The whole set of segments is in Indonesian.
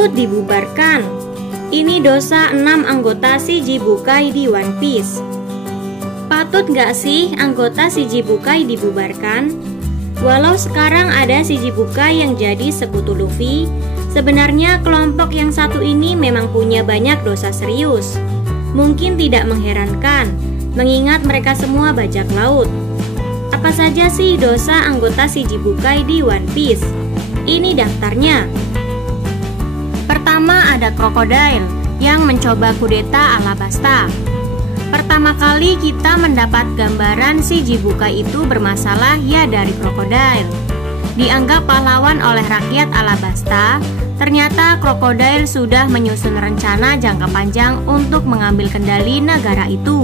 Patut dibubarkan. Ini dosa 6 anggota Shichibukai di One Piece. Patut nggak sih anggota Shichibukai dibubarkan? Walau sekarang ada Shichibukai yang jadi sekutu Luffy, sebenarnya kelompok yang satu ini memang punya banyak dosa serius. Mungkin tidak mengherankan, mengingat mereka semua bajak laut. Apa saja sih dosa anggota Shichibukai di One Piece? Ini daftarnya. Pertama ada Crocodile yang mencoba kudeta Alabasta. Pertama kali kita mendapat gambaran Shichibukai itu bermasalah ya dari Crocodile. Dianggap pahlawan oleh rakyat Alabasta, ternyata Crocodile sudah menyusun rencana jangka panjang untuk mengambil kendali negara itu.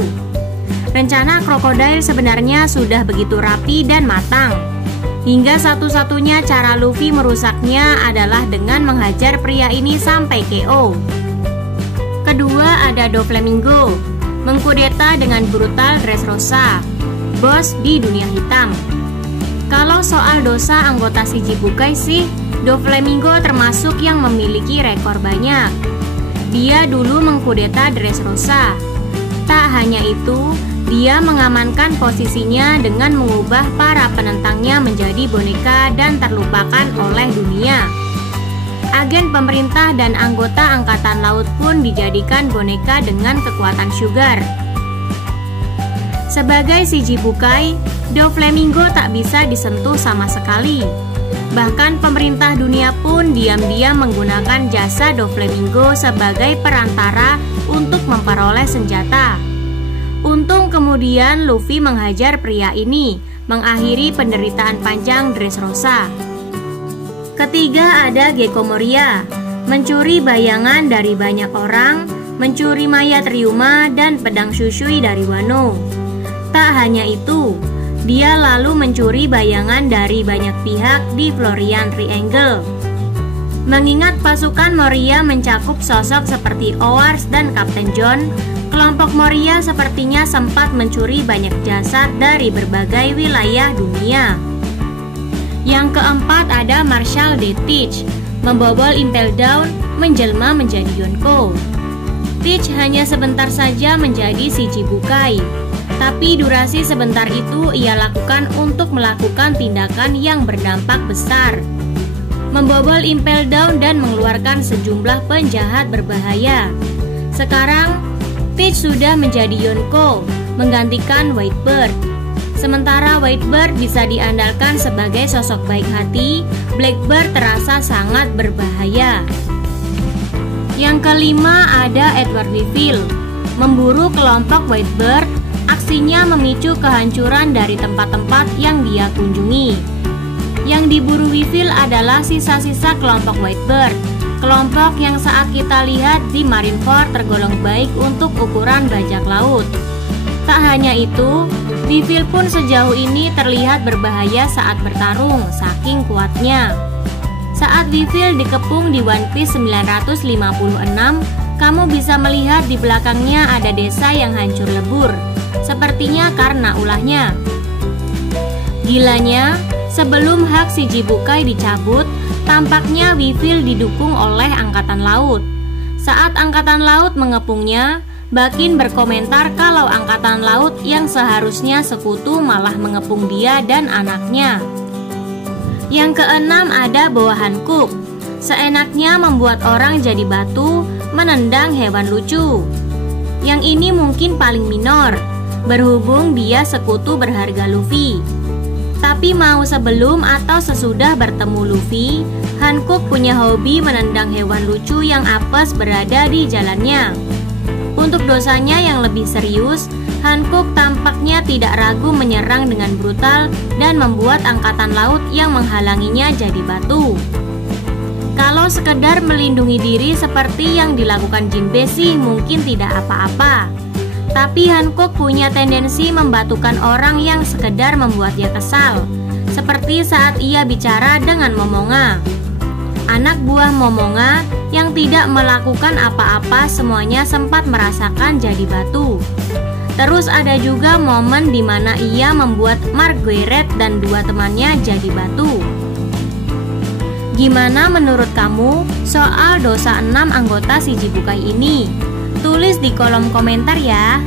Rencana Crocodile sebenarnya sudah begitu rapi dan matang, hingga satu-satunya cara Luffy merusaknya adalah dengan menghajar pria ini sampai KO. Kedua ada Doflamingo, mengkudeta dengan brutal Dressrosa, bos di dunia hitam. Kalau soal dosa anggota Shichibukai sih, Doflamingo termasuk yang memiliki rekor banyak. Dia dulu mengkudeta Dressrosa. Tak hanya itu, dia mengamankan posisinya dengan mengubah para penentangnya menjadi boneka dan terlupakan oleh dunia. Agen pemerintah dan anggota angkatan laut pun dijadikan boneka dengan kekuatan Sugar. Sebagai Shichibukai, Doflamingo tak bisa disentuh sama sekali. Bahkan pemerintah dunia pun diam-diam menggunakan jasa Doflamingo sebagai perantara untuk memperoleh senjata. Untung kemudian Luffy menghajar pria ini, mengakhiri penderitaan panjang Dressrosa. Ketiga ada Gecko Moria, mencuri bayangan dari banyak orang, mencuri mayat Ryuma dan pedang Shushui dari Wano. Tak hanya itu, dia lalu mencuri bayangan dari banyak pihak di Florian Triangle. Mengingat pasukan Moria mencakup sosok seperti Owars dan Kapten John, kelompok Moria sepertinya sempat mencuri banyak jasad dari berbagai wilayah dunia. Yang keempat ada Marshal D. Teach, membobol Impel Down, menjelma menjadi Yonko. Teach hanya sebentar saja menjadi Shichibukai, tapi durasi sebentar itu ia lakukan untuk melakukan tindakan yang berdampak besar. Membobol Impel Down dan mengeluarkan sejumlah penjahat berbahaya. Sekarang, Teach sudah menjadi Yonko, menggantikan Whitebird. Sementara Whitebird bisa diandalkan sebagai sosok baik hati, Blackbird terasa sangat berbahaya. Yang kelima ada Edward Weevil, memburu kelompok Whitebird. Aksinya memicu kehancuran dari tempat-tempat yang dia kunjungi. Yang diburu Weevil adalah sisa-sisa kelompok Whitebird, kelompok yang saat kita lihat di Marineford tergolong baik untuk ukuran bajak laut. Tak hanya itu, Weevil pun sejauh ini terlihat berbahaya saat bertarung, saking kuatnya. Saat Weevil dikepung di One Piece 956, kamu bisa melihat di belakangnya ada desa yang hancur lebur, sepertinya karena ulahnya. Gilanya, sebelum hak Shichibukai dicabut, tampaknya Weevil didukung oleh Angkatan Laut. Saat Angkatan Laut mengepungnya, Bakin berkomentar kalau Angkatan Laut yang seharusnya sekutu malah mengepung dia dan anaknya. Yang keenam ada Boa Hancock, seenaknya membuat orang jadi batu, menendang hewan lucu. Yang ini mungkin paling minor, berhubung dia sekutu berharga Luffy. Tapi mau sebelum atau sesudah bertemu Luffy, Hancock punya hobi menendang hewan lucu yang apes berada di jalannya. Untuk dosanya yang lebih serius, Hancock tampaknya tidak ragu menyerang dengan brutal dan membuat Angkatan Laut yang menghalanginya jadi batu. Kalau sekedar melindungi diri seperti yang dilakukan Jinbe sih mungkin tidak apa-apa. Tapi Hancock punya tendensi membatukan orang yang sekedar membuatnya kesal, seperti saat ia bicara dengan Momonga. Anak buah Momonga yang tidak melakukan apa-apa semuanya sempat merasakan jadi batu. Terus ada juga momen di mana ia membuat Marguerite dan dua temannya jadi batu. Gimana menurut kamu soal dosa 6 anggota si Jibukai ini? Tulis di kolom komentar ya.